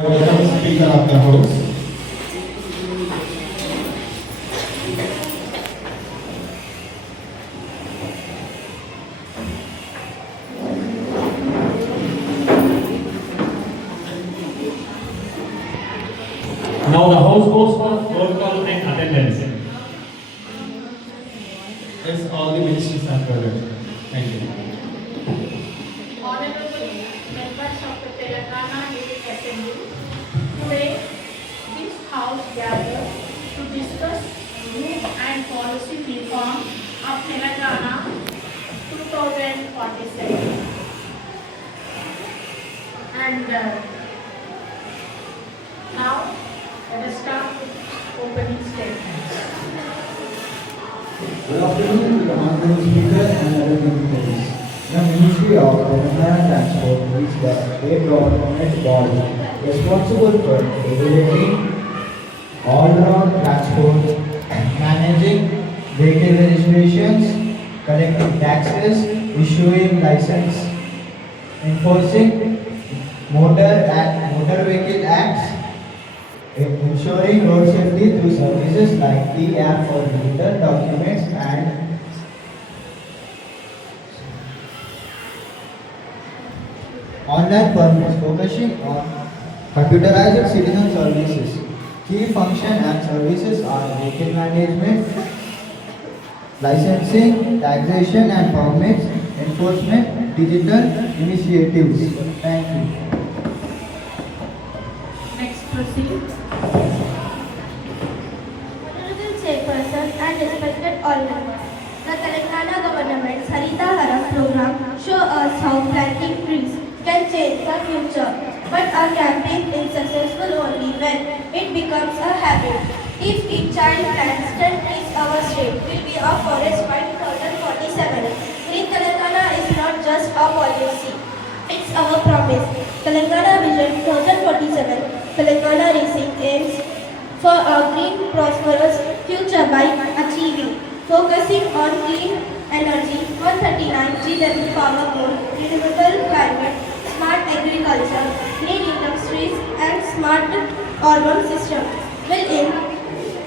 Welcome speaker of the house. Now the house goes for roll call and attendance. Yes, all the ministers are present. Thank you. Honorable members of the Telangana State Assembly, today this House gathered to discuss youth and policy reform of Telangana 2047. And now let us start with opening statements. Good afternoon to the Honorable Speaker and other dignitaries. The Ministry of Telangana Transport is the state government body responsible for regulating all-round transport, managing vehicle registrations, collecting taxes, issuing license, enforcing motor vehicle acts, ensuring road safety through services like e-app for digital documents and online permits, focusing on computerized citizen services. Key function and services are vehicle management, licensing, taxation and permits, enforcement, digital initiatives. Thank you. Next, proceed. Honorable Chairperson and respected all members, the Telangana government's Harita Haram program show us how planting trees can change the future. But our campaign is successful only when it becomes a habit. If each child plants 10 trees, our state will be a forest by 2047. Green Telangana is not just a policy, it's our promise. Telangana Vision 2047, Telangana Racing aims for a green, prosperous future by achieving, focusing on clean energy, 139 GW power mode, renewable climate, smart agriculture, green industries, and smart urban systems. Well, in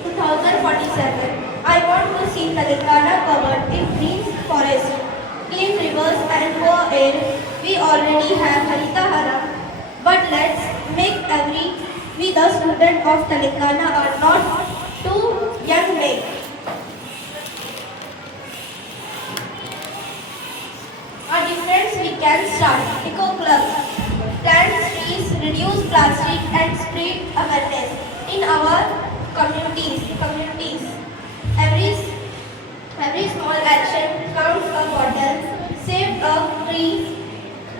2047, I want to see Telangana covered in green forests, clean rivers, and poor air. We already have Harita Haram, but let's make every we the student of Telangana are not too young make. A difference we can start. Eco Club. Plant trees, reduce plastic and spread awareness in our communities. Every small action counts a bottle, saved a tree,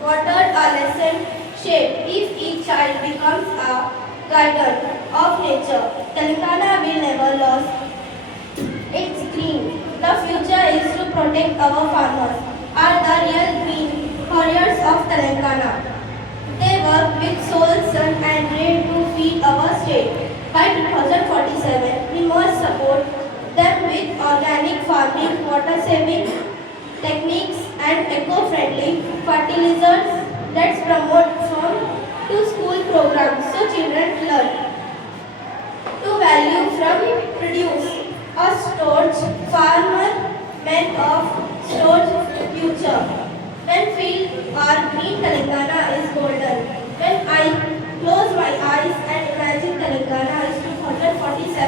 watered a lesson, shaped. If each child becomes a guardian of nature, Telangana will never lose its green. The future is to protect our farmers, are the real green warriors of Telangana. They work with soul, sun and rain to feed our state. By 2047, we must support them with organic farming, water saving techniques and eco-friendly fertilizers. Let's promote farm to school programs so children learn to value from produce. A storage farmer meant of storage future. When fields are green, Telangana is golden. When I close my eyes and imagine Telangana is 2047,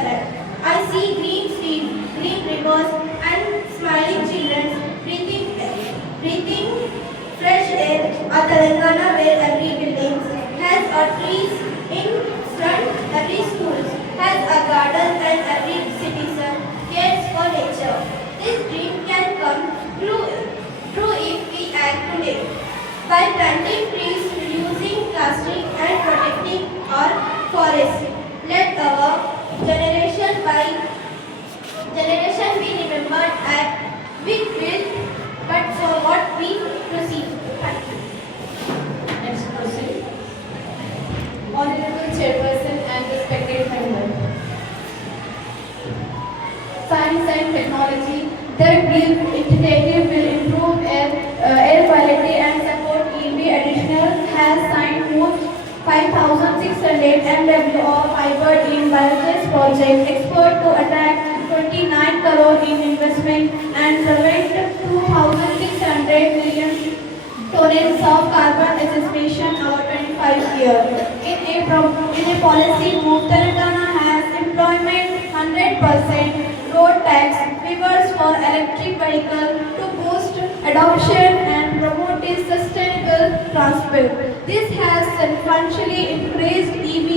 I see green fields, green rivers, and smiling children breathing fresh air. A Telangana where every building has a trees in front, every school has a garden, and every citizen cares for nature. This dream can come true if we act today. By planting trees, reducing plastic, and protecting our forests, let our generation be remembered with guilt, but for what we proceed. Thank you. Next, proceed. Honorable Chairperson and respected members. Science and technology that give initiative will improve air quality and support EV additional has signed most 5,600 largest project expert to attract 29 crore in investment and prevent 2,600 million tons of carbon association over 25 years. In a policy move, Telangana has employment 100% road tax waivers for electric vehicles to boost adoption and promote a sustainable transport. This has substantially increased EV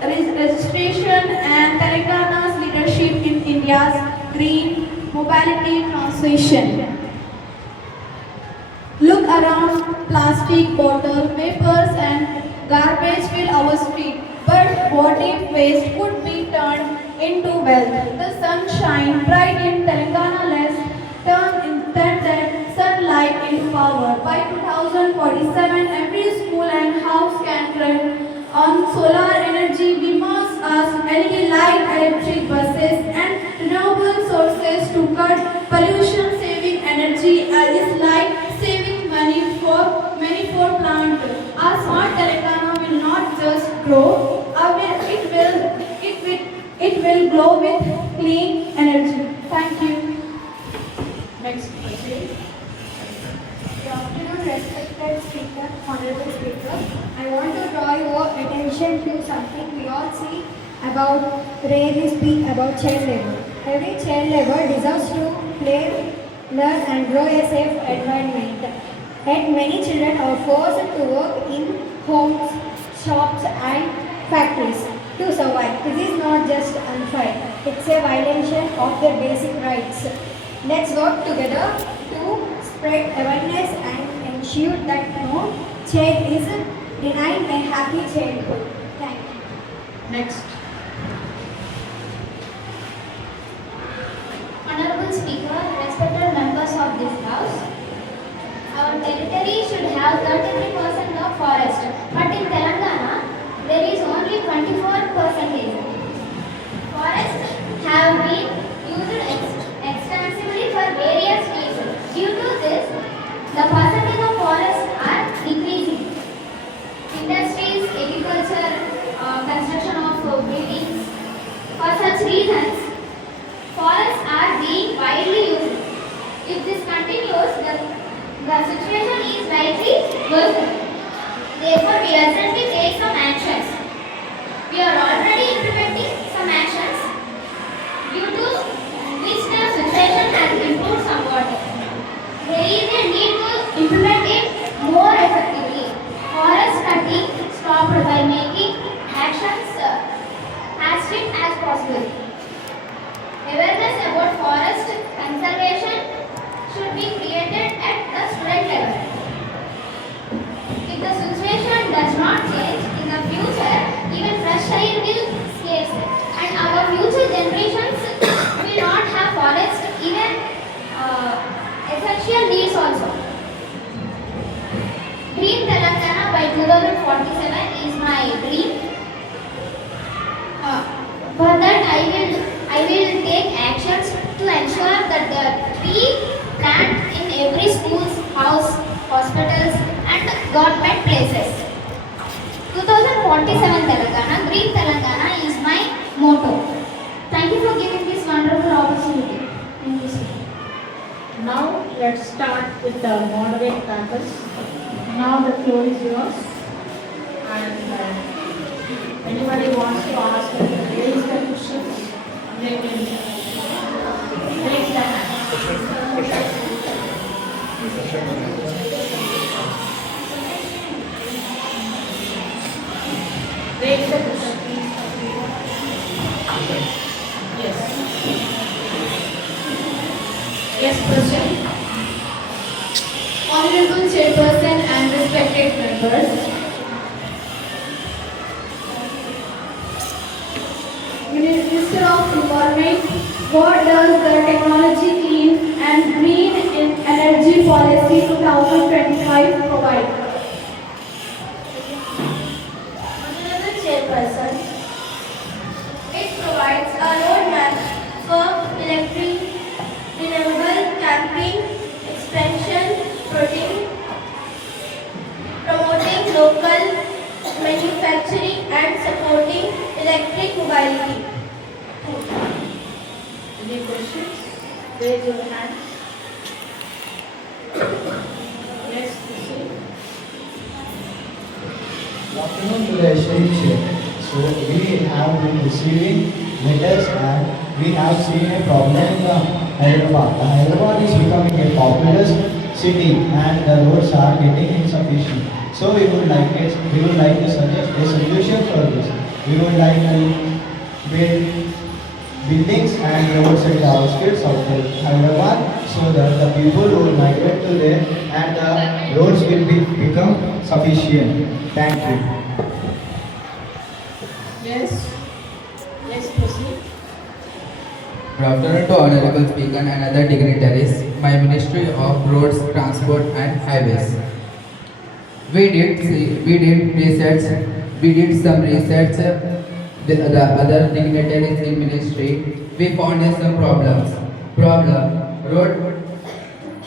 registration and Telangana's leadership in India's green mobility transition. Look around, plastic bottle, papers and garbage fill our street. But what if waste could be turned into wealth? The sun shines bright in Telangana, let's turn that sunlight into power. By 2047, every school and house can run on solar energy. We must ask LED light, electric buses and renewable sources to cut pollution saving energy is like saving money for plant. Our smart Telangana will not just grow, it will glow with clean energy. Thank you. Next question. Good afternoon, respected speaker, honorable speaker. I want to draw your attention to something we all see about rarely speak about child labor. Every child labor deserves to play, learn and grow a safe environment. Yet many children are forced to work in homes, shops and factories to survive. This is not just unfair, it's a violation of their basic rights. Let's work together to spread awareness and ensure that no child is denied a happy childhood. Thank you. Next. Honorable Speaker, respected members of this House, our territory should have 33% of forest, but in Telangana, there is only 24%. Forests have been used extensively for various reasons. Due to this, the percentage of forests are decreasing. Industries, agriculture, construction of buildings. For such reasons, forests are being widely used. If this continues, the situation is likely worsening. Therefore, we urgently take some actions. We are already implementing some actions due to which the situation has improved somewhat. There is a need to implement it more effectively. Forest cutting stopped by making actions as strict as possible. Awareness about forest conservation should be created at the student level. If the situation does not change in the future, even fresh air will scarce, and our future generations will not have forests, even essential needs also. Green Telangana by 2047 is my dream. For that, I will take actions to ensure that the tree plant in every school's house, hospitals and government places. 2047 Telangana, Green Telangana is my motto. Thank you for giving this wonderful opportunity. Thank you, sir. Now let's start with the moderate papers. Now the floor is yours. And anybody wants to ask, raise the questions. They will raise the hand. Raise the question, please. Yes. Yes, question. Honorable Chairperson and respected members, Minister of Environment, what does the Technology Clean and Green Energy Policy 2025 provide? Honorable Chairperson, it provides a roadmap for electric, renewable camping, expansion, promoting local manufacturing and supporting electric mobility. Raise your hand. Yes, proceed. Good afternoon to the Shri. So we have been receiving letters and we have seen a problem in Hyderabad. Hyderabad is becoming a populous city and the roads are getting insufficient. So we would like to suggest a solution for this. We would like to build buildings and roads in the outskirts of Hyderabad so that the people will migrate to there and the roads will become sufficient. Thank you. Yes. Yes, proceed. Good afternoon to Honorable Speaker and other dignitaries. My Ministry of Roads, Transport and Highways. We did some research with the other dignitaries in ministry. We found some problems.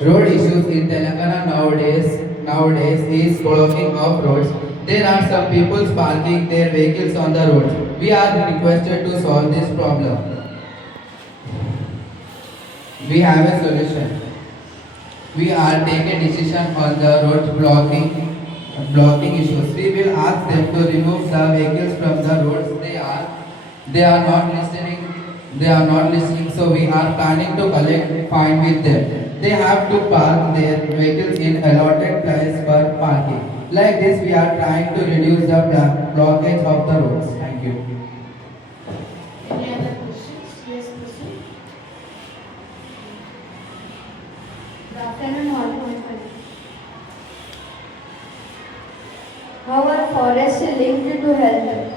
Road issues in Telangana nowadays is blocking of roads. There are some people parking their vehicles on the roads. We are requested to solve this problem. We have a solution. We are taking decision on the road blocking issues. We will ask them to remove the vehicles from the roads. They are not listening. So we are planning to collect fine with them. They have to park their vehicles in allotted place for parking. Like this, we are trying to reduce the blockage of the roads. Thank you. Any other questions? Yes, proceed. Good afternoon, all. How are forests linked to health?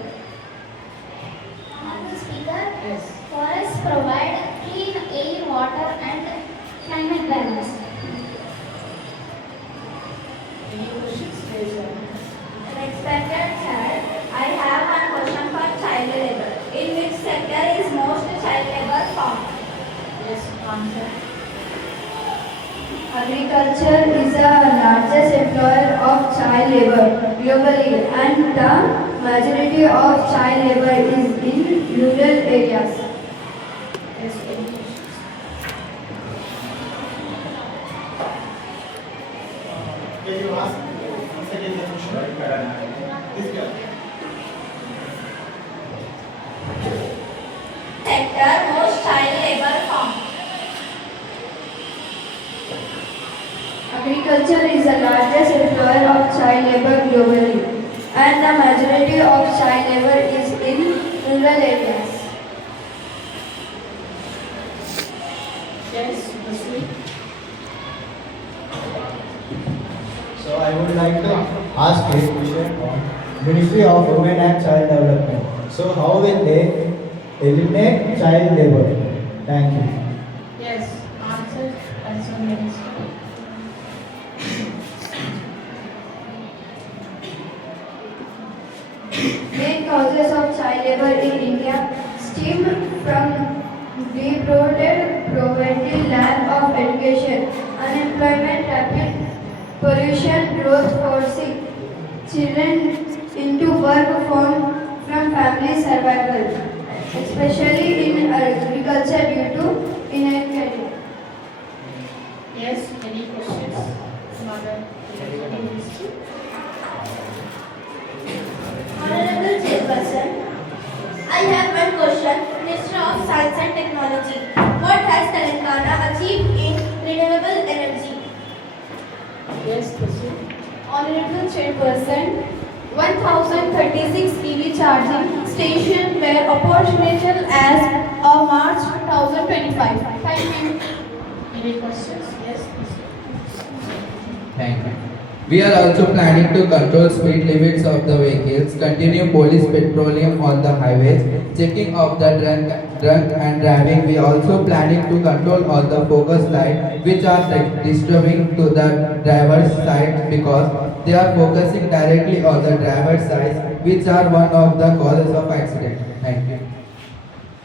Honorable Speaker, Yes. forests provide clean air, water, and climate balance. Any questions? Raise your hand. Respected child, I have one question for child labor. In which sector is most child labor found? Yes, answer. Agriculture is the largest employer of child labor globally, and the majority of child labor is in rural areas. Yes, any questions? Can you ask once again the question? This girl. Sector most child labor found. Agriculture is the largest employer of child labor globally, and the majority of child labor is in rural areas. Yes, proceed. So I would like to ask a question on Ministry of Women and Child Development. So how will they eliminate child labor? Thank you. Yes, answer. Concern minister. Main causes of child labor in India stem from deep-rooted poverty, lack of education, unemployment, rapid pollution, growth forcing children into work from family survival, especially in agriculture due to inequality. Yes, any questions? Mother, minister. Honorable Chairperson, I have one question. Minister of Science and Technology, what has Telangana achieved in renewable energy? Yes, proceed. Honorable Chairperson, 1036 PV charging stations were operational as of March 2025. Thank you. Any questions? Yes, proceed. Thank you. We are also planning to control speed limits of the vehicles, continue police patrolling on the highways, checking of the drunk and driving. We are also planning to control all the focus lights which are disturbing to the driver's side because they are focusing directly on the driver's side, which are one of the causes of accident. Thank you.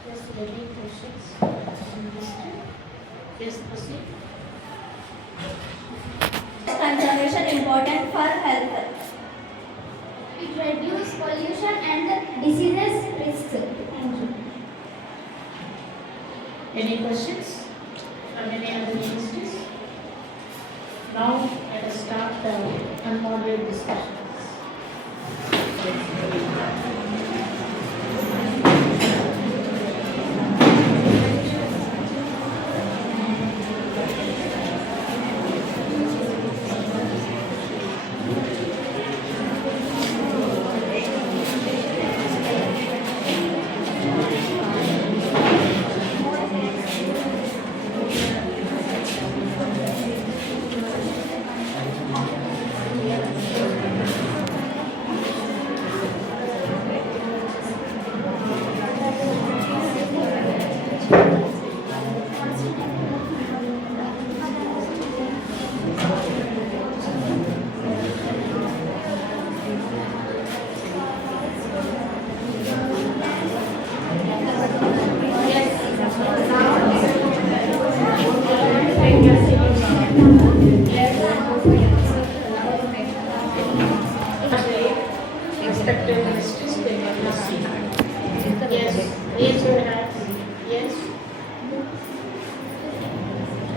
Yes, any questions? Minister. Yes, proceed. Conservation important for health. It reduces pollution and diseases risks. Thank you. Any questions? From moderate discussions. Expected ministries they must see. Yes, raise your hands. Yes.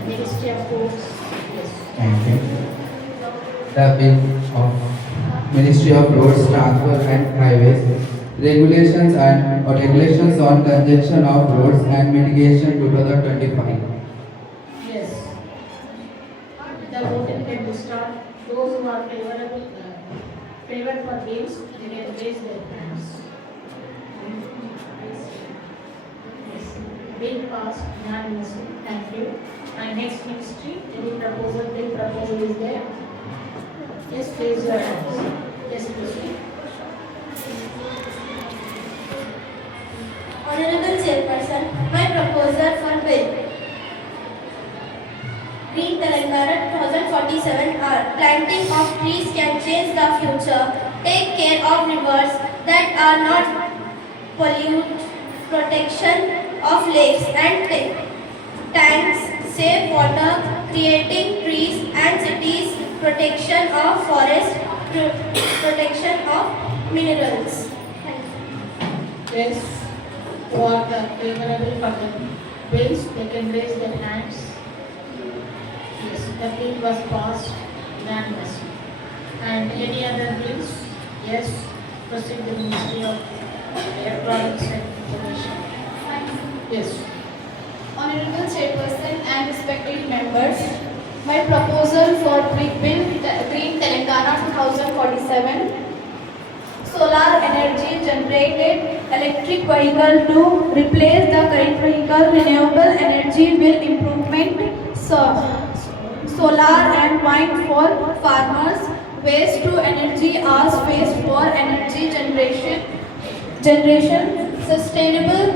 Ministry of Sports. Yes. Thank you. The bill of Ministry of Roads, Transport and Highways, regulations on congestion of roads and mitigation 2025. Yes. The voting can be start. Those who are favor for bills, they can raise their hands. Yes. Bill passed unanimously. Thank you. And next ministry, any proposal, bill proposal is there? Yes, raise your hands. Yes, proceed. Honorable Chairperson, my proposal for bill Green Telangana 2047 are planting of trees can change the future, take care of rivers that are not pollute, protection of lakes and tanks, save water, creating trees and cities, protection of forest, protection of minerals. Yes, who are the favorable for the bills, they can raise their hands. Yes, the bill was passed unanimously. And any other bills? Yes, proceed to the Ministry of Electronics and Information. Yes. Honorable Chairperson and respected members, my proposal for Bill Green Telangana 2047, solar energy generated electric vehicle to replace the current vehicle, renewable energy will improvement, solar and wind for farmers, waste to energy as waste for energy generation, sustainable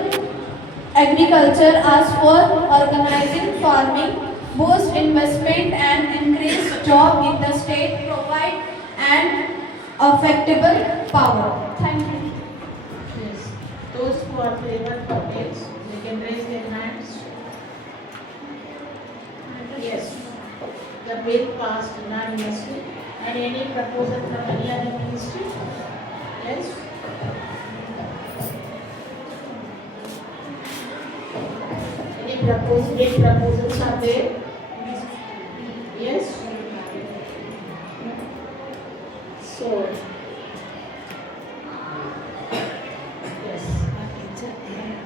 agriculture as for organizing farming, boost investment and increase job in the state, provide and affectable power. Thank you. Yes. Those who are favored for bills, they can raise their hands. Yes. The bill passed unanimously. And any proposal from any other ministry? Yes. Any proposals are there? Yes. So, yes,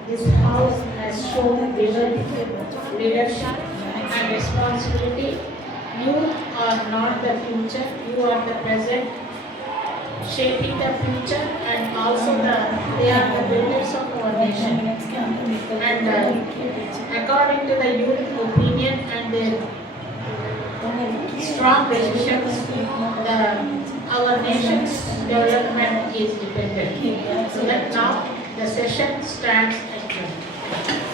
this house has shown leadership and responsibility. You are not the future, you are the present, shaping the future, and also they are the builders of our nation. And according to the youth opinion and their strong decisions, our nation's development is dependent. So that now the session stands adjourned.